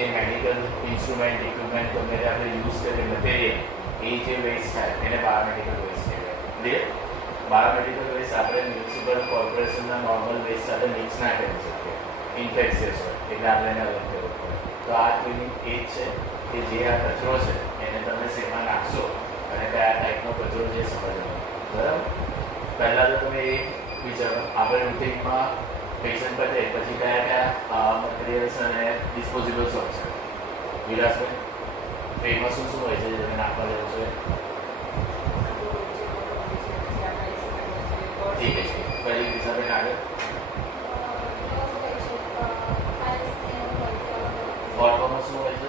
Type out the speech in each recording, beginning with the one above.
જે medical instrument equipment ગમે તે આપણે યુઝ કરીએ મટીરિયલ એ જે વેસ્ટ થાય એને બાયોમેડિકલ વેસ્ટ કહેવાય. ક્લિયર? બાયોમેડિકલ વેસ્ટ આપણે મ્યુનિસિપલ કોર્પોરેશનના નોર્મલ વેસ્ટ સાથે મિક્સ ના કરી શકીએ, ઇન્ફેક્શિયસ હોય એટલે આપણે એને અલગ કરવું પડે. તો આ ક્લિનિક એ જ છે કે જે આ કચરો છે એને તમે શેમાં નાખશો અને કયા ટાઈપનો કચરો જે સમજવાનો. બરાબર? પહેલાં તો તમે એ વિચારો આપણે રૂટીનમાં પેશન્ટ પતે પછી કયા કયા મટીરિયલ્સ અને ડિસ્પોઝેબલ્સ હોય છે. વિલાસભાઈ એમાં શું શું હોય છે જે તમે નાખવા જેવું છે? ઠીક છે. કઈ હિસાબે આગળ ઓર્થોમાં શું હોય છે?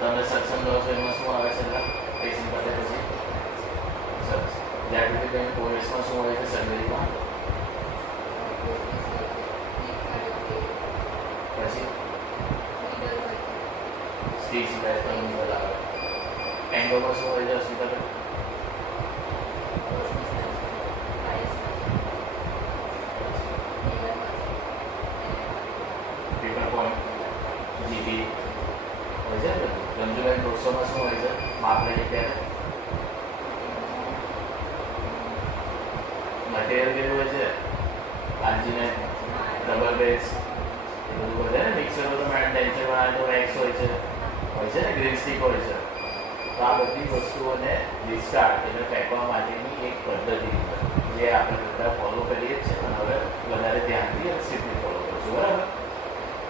તમે સક્ષમ લો છો એમાં શું આવે છે? પેશન્ટ પતે પછી સરસ. જ્યાં પોલીસમાં શું હોય છે? સર્જરીમાં પછી સ્ટીચ સિવાય તો નીકળ આવે. એંગોમાં શું હોય છે? હોસ્પિટલ પેપર પોઈન્ટ જીપી હોય છે. રમજુભાઈ દોસ્તોમાં શું હોય છે? માપલેટ ત્યારે મટીરિયલ કેવું હોય છે? આર્જિનેટ, રબર બેઝ એ બધું હોય છે ને. મિક્સર તો મેડમ ટેન્શન બનાવે તો વેક્સ હોય છે ને, ગ્રીન સ્ટીક હોય છે. તો આ બધી વસ્તુઓને ડિસ્કાર્ડ એટલે ફેંકવા માટેની એક પદ્ધતિ જે આપણે બધા ફોલો કરીએ જ છે, પણ હવે વધારે ધ્યાનથી અને સ્ટ્રિક્ટલી ફોલો કરીશું. બરાબર?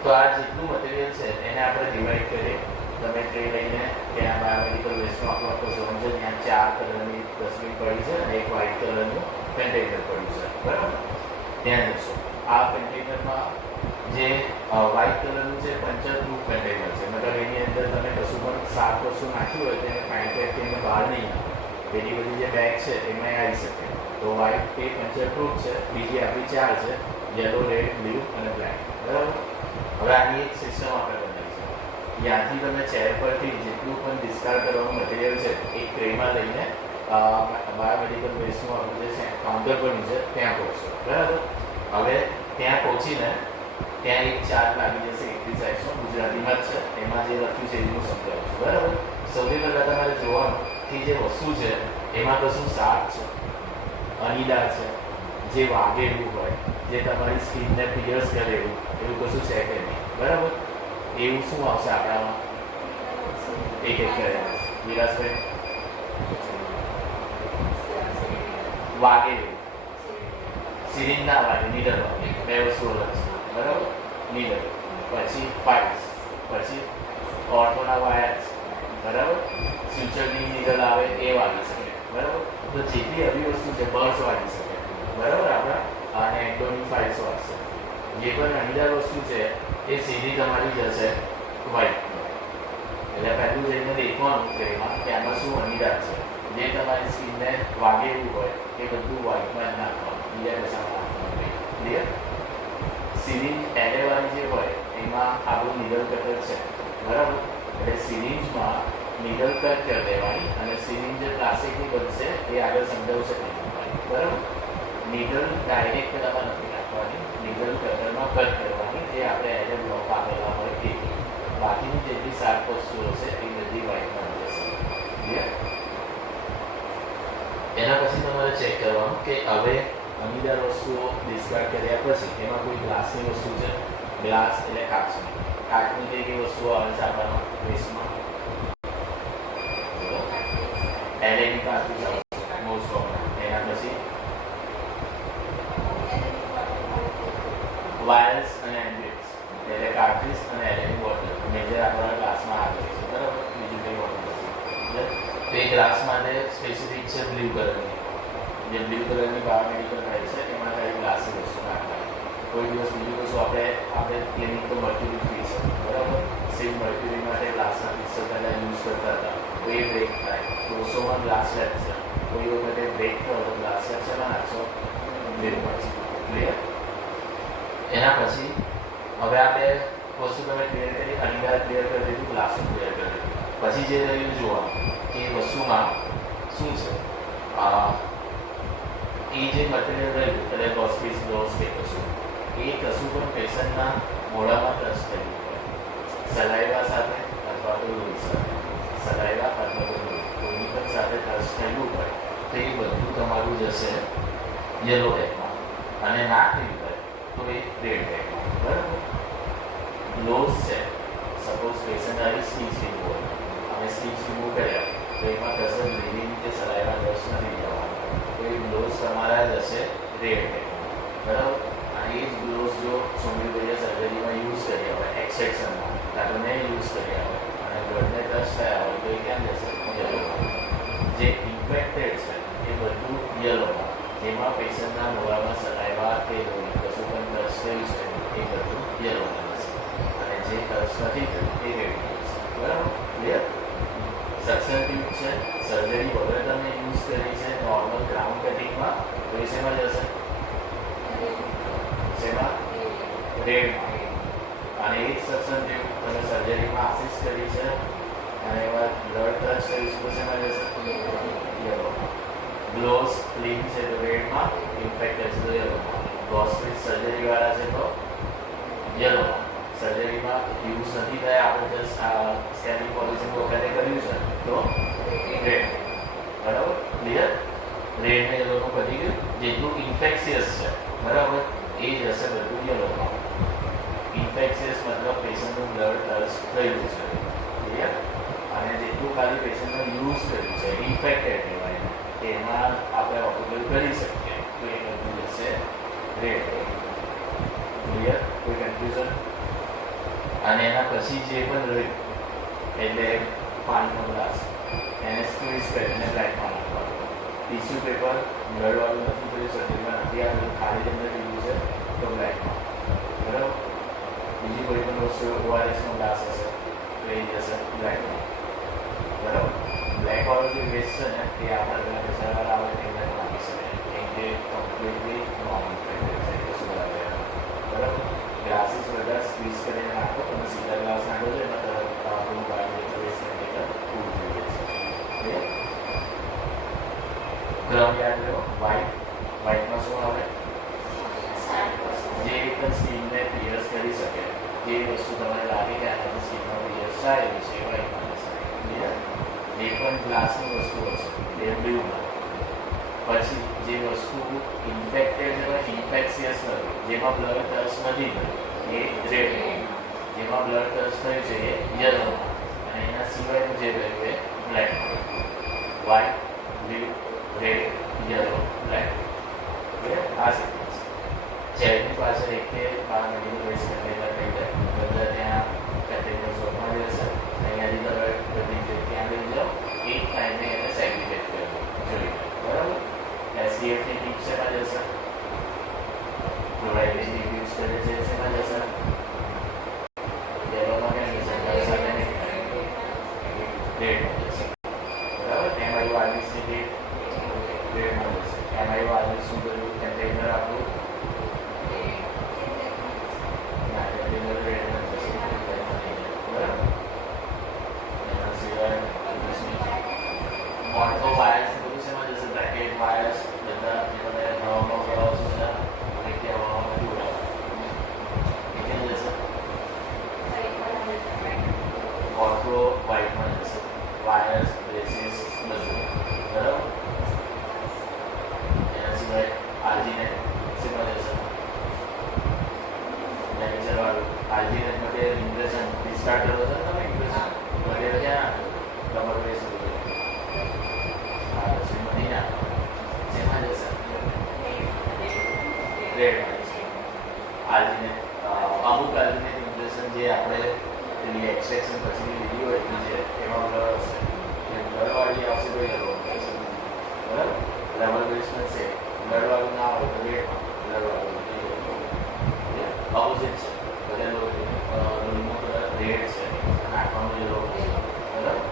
તો આ જેટલું મટીરિયલ છે એને આપણે ડિવાઈડ કરીએ. તમે ટ્રે લઈને ત્યાં બાયોમેડિકલ વેસ્ટનો આપણો આખો ઝોન છે, ત્યાં 4 કલરની ડસ્ટબિન પડી છે અને એક વ્હાઇટ કલરનું કન્ટેનર પડ્યું છે. બરાબર? ત્યાં જશો. આ કન્ટેનરમાં જે વ્હાઇટ કલરનું છે પંચરપ્રૂફ કન્ટેનર છે, મતલબ એની અંદર તમે કશું પણ સાફ વસ્તુ નાખ્યું હોય તો એને પાણી બહાર નહીં આવે. એની બધી જે બેગ છે એમાં આવી શકે. તો વ્હાઇટ એ પંચરપ્રૂફ છે. બીજી આપણી 4 છે, યલો, રેડ, બ્લુ અને બ્લેક. બરાબર? હવે આની એક સિસ્ટમ આપણે બનાવી છે. ત્યાંથી તમે ચેર પરથી જેટલું પણ ડિસ્કાર્ડ કરવાનું મટીરિયલ છે એક ટ્રેમાં લઈને બાયોમેડિકલ વેસ્ટનું આપણું જે કાઉન્ટર પરનું છે ત્યાં પહોંચશો. બરાબર? હવે ત્યાં પહોંચીને ત્યાં એક ચાર્ટ લાગી જશે 31 સાઇઝનો, ગુજરાતીમાં જ છે. એમાં જે લખ્યું છે એનું સમજાવું છું. બરાબર? સૌથી પહેલાં તમારે જોવાનું કે જે વસ્તુ છે એમાં કશું શાક છે, અણીદાર છે, જે વાગે એવું હોય, જે તમારી સ્કિનને પિયર્સ કરે એવું કશું છે કે નહીં. બરાબર? એવું શું આવશે આપણામાં? એક કરે વિલાસભાઈ વાગે એવું. સિરિંજ ના વાગે, નીડર વાગે. 2 વસ્તુ અલગ છે. બરાબર? નીડર, પછી પાઇપ્સ, પછી ઓર્થોના વાયર્સ. બરાબર? સ્યુચરની નીડલ આવે એ વાગી શકે. બરાબર? તો જેટલી આવી વસ્તુ છે બર્ડ્સ વાગી શકે. બરાબર? આપણા અને એન્ટોની ફાઇલ્સ વાગશે. જે પણ અણીદાર વસ્તુ છે એ સીધી તમારી જશે વ્હાઇટ. એટલે પહેલું જઈને દેખવાનું કે એમાં શું અણીદાર છે. જે તમારી સ્કિનને વાગે એવું હોય એ બધું વ્હાઇટમાં જ નાખવાનું, બીજા કશામાં નાખવાનું. ક્લિયર? સિરિંજ એલેવાળી જે હોય એમાં આપણું નીડલ કટર છે. બરાબર? એટલે સિરિંજમાં નીડલ કટ કરી દેવાની અને સિરિંજ જે પ્લાસ્ટિકની બનશે એ આગળ સમજાવશે નહીં. બરાબર? નીડલ ડાયરેક્ટ કદામાં નથી નાખવાની, નીડલ કટરમાં કટ કરવાની, જે આપણે એરે બ્લોક આપેલા હોય એ. બાકીની જેટલી શાર્પ વસ્તુઓ છે એ બધી વ્હાઇટમાં જશે. ક્લિયર? એના પછી તમારે ચેક કરવાનું કે હવે અણીદાર વસ્તુઓ ડિસ્કાર્ડ કર્યા પછી એમાં કોઈ ગ્લાસની વસ્તુ છે. ગ્લાસ એટલે કાચની. કાચની કઈ કઈ વસ્તુઓ આવે છે આપણામાં વેસ્ટમાં? એલઈડી કાચની આવશે મોસ્ટ ઓફ. એના પછી વાયર્સ અને એમ્બ્યુલ્સ એટલે કાર્ટ્રીજ અને એલઈડી બોટલ મેજર આપણા ગ્લાસમાં આવે છે. બરાબર? બીજું કંઈ બોટલ નથી. તો એ ગ્લાસ માટે સ્પેસિફિક છે બ્લુ કલરની. જે બ્લુ કલરની બાયોમેડિકલ રહે છે એમાં ખાલી ગ્લાસની વસ્તુ નાખવાની. કોઈ દિવસ બીજું કશું આપણે ક્લિનિક તો મર્ક્યુરી ફ્રી છે. બરાબર? સેમ મર્ક્યુરી માટે ગ્લાસના પિક્ચર પહેલાં યુઝ કરતા હતા. તો એ બ્રેક થાય. 200માં ગ્લાસ સેટ છે. કોઈ વખતે બ્રેક થયો તો ગ્લાસ સેટ છે નાખશો બ્રેકમાં છે. ક્લિયર? એના પછી હવે આ બે વસ્તુ તમે ક્લિયર કરી, અણીદાર ક્લિયર કરી દીધું, ગ્લાસનું ક્લિયર કરી દીધું. પછી જે રહ્યું જોવાનું કે વસ્તુમાં શું છે. એ જે મટીરિયલ રહ્યું એટલે હોસ્પિસ ગ્લોવ્સ કે કશું એ કશું પણ પેશન્ટના મોઢામાં ટચ થયું હોય સલાઈવા સાથે અથવા તો લોહી સાથે સલાઈવા અથવા તો લોહી પણ સાથે ટચ થયેલું હોય તો એ બધું તમારું જશે યલો ટેગમાં અને ના થયું હોય તો એ રેડ ટેગમાં. બરાબર. ગ્લોવ્સ છે સપોઝ પેશન્ટ આવી સ્ટીચ રિમૂવ હોય અમે સ્ટીચ રિમૂવ કર્યા તો એમાં કશું લીલી રીતે સલાઈવા ટચ નથી જવાનું તો એ ગ્લોવ્સ તમારા જશે રેડ ટેગમાં. બરાબર. અને એ જ ગ્લોવ્સ જો સોમ્યુભાઈએ સર્જરીમાં યુઝ કર્યા હોય એક્સેક્શનમાં કાં તો મેં યુઝ કર્યા હોય અને બ્લડને ટચ થયા હોય તો એ ક્યાં જશે યલોમાં. જે ઇન્ફેક્ટેડ છે એ બધું યલોમાં જેમાં પેશન્ટના મોઢામાં સલાઈવા કે લોહી કશું પણ ટચ થયું છે એ બધું યલોમાં જશે અને જે ટચ નથી થયું એ રેડમાં જશે. બરાબર. ક્લિયર. સક્શન ટ્યુબ છે સર્જરી વગર તમે યુઝ કરી છે નોર્મલ ક્રાઉન કટિંગમાં તો એ શેમાં જશે શેમાં રેડમાં. અને એ જ સક્શન ટ્યુબ તમે સર્જરીમાં આસિસ્ટ કરી છે અને એમાં બ્લડ ટચ થયું છે તો શેમાં જશે યલોમાં. ગ્લોવ્સ ક્લીન છે તો રેડમાં ઇન્ફેક્ટેડ છે તો યલોમાં. હોસ્પિસ સર્જરીવાળા છે તો યલોમાં. સર્જરીમાં યુઝ નથી થયા આપણે જસ્ટ સ્કેનિંગ પોલિસી વખતે કર્યું છે તો રેડ. બરાબર. ક્લિયર. રેડ ને યલોનું પતી ગયું. જેટલું ઇન્ફેક્શિયસ છે બરાબર એ જશે બધું યલોમાં. ઇન્ફેક્શિયસ મતલબ પેશન્ટનું બ્લડ ટચ થયું છે. ક્લિયર. અને જેટલું ખાલી પેશન્ટને યુઝ કર્યું છે ઇન્ફેક્ટેડ કહેવાય એમાં આપણે ઓક્યુપેટ કરી શકીએ તો એ બધું જશે રેડ. ક્લિયર. કોઈ કન્ફ્યુઝન. અને એના પછી જે પણ રહ્યું એટલે પાણીનો ગ્લાસ એને સ્ક્વીઝ કરીને બ્લેકમાં નાખવાનું. ટીશ્યુ પેપર બ્લડવાળું નથી કર્યું સર્જરીમાં નથી આવ્યું ખાલી અંદર લીધું છે તો બ્લેકમાં. બરાબર. બીજી કોઈ પણ વસ્તુ ઓઆરએસનો ગ્લાસ હશે તો એ જશે બ્લેકમાં. બરાબર. બ્લેકવાળું જે વેસ્ટ છે ને એ આપણે પેલા પેશાવાળા આવે એને નાખી શકાય કેમ કે કમ્પ્લીટલી નોન ઇન્ફેક્ટેડ છે એટલે શું લાગે. બરાબર. ગ્લાસીસ બધા સ્ક્વીઝ કરીને નાખો તમે સીધા ગ્લાસ નાખો છો એમાં તરત આપણું બાય વેસ્ટ કેમિકલ પૂરું થઈ જાય છે. ક્રમ યાદ રહ્યો. વ્હાઇટમાં શું આવે જે પણ સ્કીનને પિયર્સ કરી શકે જે વસ્તુ તમારે લાગે કે આનાથી સ્કીનમાં પિયર્સ થાય એવી છે એ વ્હાઇટમાં જશે. ક્લિયર. જે પણ ગ્લાસની વસ્તુ હશે એ બ્લુમાં. પછી જે વસ્તુ ઇન્ફેક્ટેડ છે ઇન્ફેક્શિયસ નથી જેમાં બ્લડ ટચ નથી થયું એ રેડ. જેમાં બ્લડ ટચ થયું છે એ યલોમાં અને એના સિવાયનું જે રહ્યું એ બ્લેકમાં. White blue red yellow black. આ સિક્વન્સ ચેરની પાછળ એક કે 12 મેડિકલ વેસ્ટ કન્ટેનર થઈ જાય બધા ત્યાં કન્ટેનર શોપમાં જશે અહીંયાથી તમે બધી ત્યાં લઈ જાઓ એક ટાઈમે એને સેગ્રીગેટ કરવું જોઈએ. બરાબર. એસડીએફની ટીપ શેમાં જશે ફ્લોરાઇડની યુઝ કરે છે શેમાં જશે યલોમાં ક્યાં જશે સાથે રેડમાં જશે. બરાબર. એમઆઈ વાર્નિશની ટીપ રેડમાં જશે. એમઆઈ વાર્નિશ શું કર્યું કન્ટેનર આપણું કન્ટેનર રેડમાં જશે. બરાબર. એના સિવાય ઓટો વાયર્સ બધું શેમાં જશે બ્રેકેટ વાયર્સ બધા જે બધા હવામાં ઉડાવો છો બધા અને કે હવામાં નથી ઉડાવવા એ ક્યાં જશે ઓટો વ્હાઇટમાં જશે. વાયર્સ બ્રેસીસ બધું. બરાબર. એના સિવાય આરજીનેટ શેમાં જશે લેક્ચરવાળું આરજીનેટ માટે ઇમ્પ્રેશન ડિસ્ટાર્ટ કરો છો તમે ઇમ્પ્રેશન વગેરે ક્યાં રબર બેસ અમુક આર્જિનેટ ઇમ્પ્રેશન જે આપણે પેલી એક્સટ્રેક્શન પછી લીધી હોય છે એમાં બ્લડ હશે એટલે બ્લડવાળી આવશે તો યલો ઇમ્પ્રેશન. બરાબર. રબર બેઝમાં છે બ્લડવાળું ના હોય તો રેડમાં બ્લડવાળું ઓપોઝિટ છે બધા લોહીનો કલર રેડ છે અને આંખમાં યલો છે. બરાબર.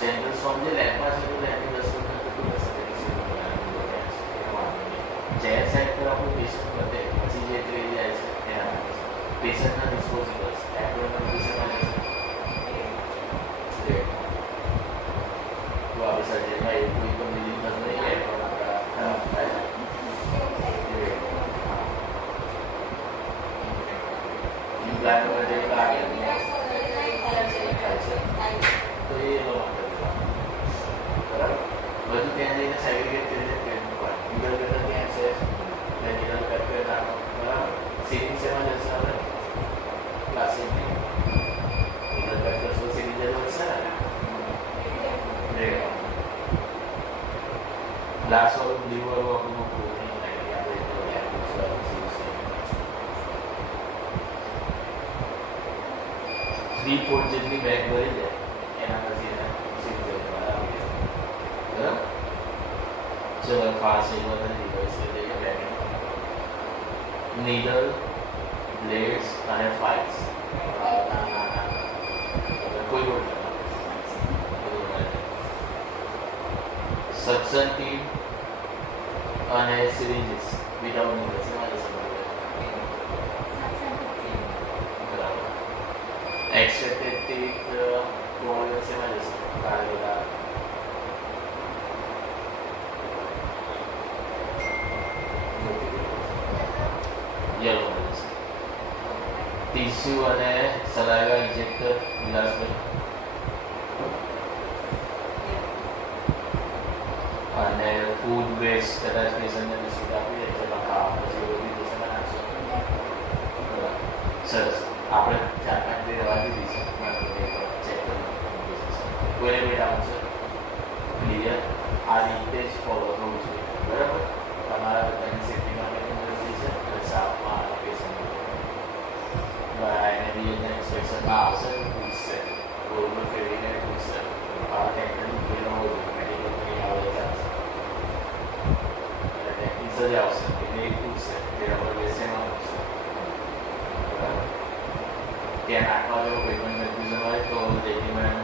સેન્ટ્રલ સ્ટોમ જે લેબમાં છે તો લેબની વસ્તુ ચેર સાઈડ પર આપણું પેશન્ટ બધે પછી જે થઈ જાય છે એના પેશન્ટના ડિસ્પોઝિબલ્સ એપ્લોયમેન્ટ વિશેમાં જશે. ગ્લાસ વાળું બ્લુ વાળું આપણું કોઈ નહીં લાગે આપણે તો એરબુક્સ વાળું સીવ્સ છે 3/4 જેટલી બેગ ભરી જાય એના પછી એને સીવ કરવા આવી બરાબર. ચલો ફાસ્ટ એક વખત રિવર્સ લઈએ બેગ નીડલ બ્લેડ્સ અને ફાઇલ્સ કોઈ પણ સક્શન ટીપ અને સિરિન્જીસ વિધાઉટ નીડલ્સ બરાબર. એક્સટ્રેક્ટેડ ટીપ પ્રોબ્લેમ શેમાં જશે કાળેલા યલો જશે. ટીસ્યુ અને સલાઈવા ઇન્જેક્ટર વિલાસભાઈ અને ફૂડ વેસ્ટ કદાચ પેશન્ટને બિસ્કીટ આપી દે ચલો ખાવા પછી બધી પેશન્ટ નાખશો. સરસ આપણે 4-5 ડે રવા દીધી છે ચેક કરી કોઈને કોઈ ડાઉટ છે ક્લિયર. આ રીતે જ ફોલો થવું જોઈએ બરાબર. તમારા બધાની સેફ્ટી માટે પણ જરૂરી છે અને સાફમાં અને પેશન્ટ એને બી એને ઇન્સ્પેક્શનમાં આવશે પૂછશે ગોળમાં ફેરવીને પૂછશે આ ટેકનિક ઉકેલો હોય મેડિકલ નહીં આવે ચાલશે એટલે ટેકનિક્સ જ આવશે એટલે એ પૂછશે કે રબર બેસેમાં પૂછશે બરાબર. ત્યાં નાખવા જેવું કોઈ પણ કન્ફ્યુઝન હોય તો જેથી મેડમ